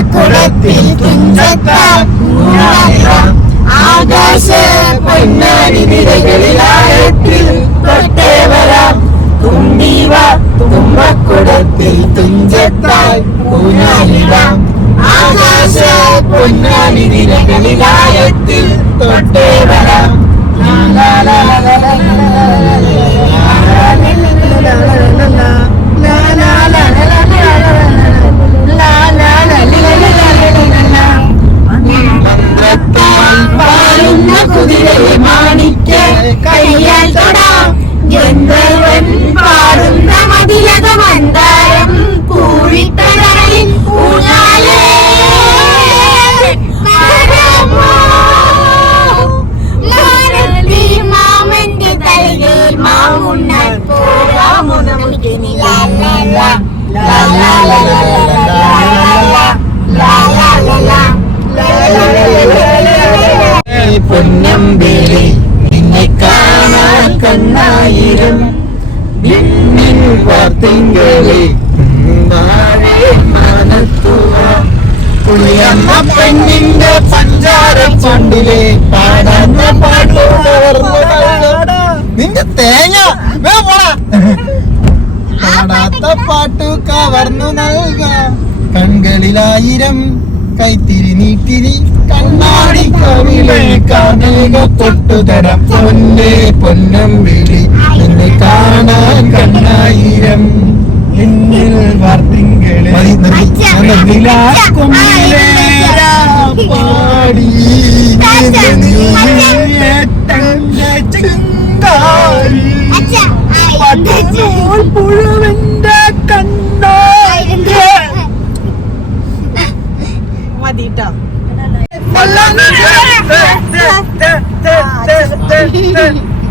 തുമ്പക്കുടത്തിൽ തുഞ്ചത്താൽ ഊഞ്ഞാലിടാം. ആകാശ പൊന്നാനി നിരകളിലായത്തിൽ തൊട്ടേ വരാം. തുമ്പീവ തുമ്പക്കുടത്തിൽ തുഞ്ചത്താൽ ഊഞ്ഞാലിടാം. ആകാശ പൊന്നാനി നിരകളിലായത്തിൽ തൊട്ടേ വരാം. കുതിരയെ മാണിക്ക കയ്യാൽ തൊടാം. ഗന്ധർവൻ പാടുന്ന മതിലക മന്ദാരം പൂഴിത്തടലിൽ ഊഞ്ഞാലേ. മാമന്റെ തലയിൽ മാവുണ്ണാൻ പോകാമോ ലാ ലാ ലാ ലാ ലാ ലാ കണ്ണായിരം നിന്നിൽ വാർത്തിങ്കളി പുളിയമ്മ പെണ്ണിന്റെ പഞ്ചാര ചണ്ടിലെ പാടുന്ന പാട്ടുകൾ നിന്റെ തേങ്ങ. പാടാത്ത പാട്ടു കവർന്നു നൽകാം. കൺകളിലായിരം കൈത്തിരി നീട്ടിരി കണ്ണാടി കവിളെ കനക തൊട്ടുതരം പൊന്നെ പൊന്നം വിളി. നിന്നെ കാണാൻ കണ്ണായിരം. എന്നിൽ വർത്തിങ്കളെ. പാടി ചിങ്കാരി. പട്ടുനൂൽ പുഴുവിന്റെ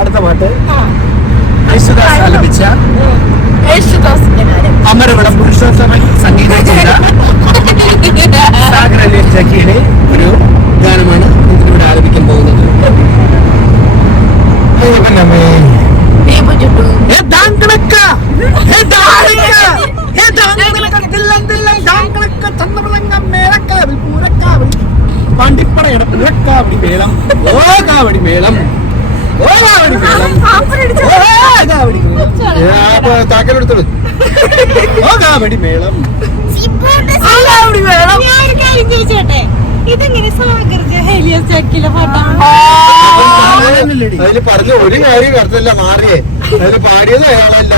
അടുത്ത പാട്ട്. യേശുദാസ് ആലപിച്ച അമരവിടം പുരുഷോത്തമ സംഗീതം ചെയ്ത സാഗർ അലി ജക്കിയുടെ ഒരു ഗാനമാണ് ഇതിലൂടെ ആലപിക്കാൻ പോകുന്നത്. ദാൻ കണക്ക ദാൻ കണക്ക മേളം. ഓ കാവടി മേളം. ഓ കാവടി മേളം ഓ കാവടി മേളം താക്കലെടുത്തോളൂ ഓ കാവടി മേളം. ഞാനൊരു കാര്യം ചോദിച്ചോട്ടെ? ഇതെങ്ങനെ സാഗർ ഹേലിയസ് ചക്കിലെ പാട്ടാണ് അതിൽ പറഞ്ഞ ഒരു കാര്യം അർത്ഥമില്ല മാറിയേ. അതിൽ പാടിയത് അയാളല്ല.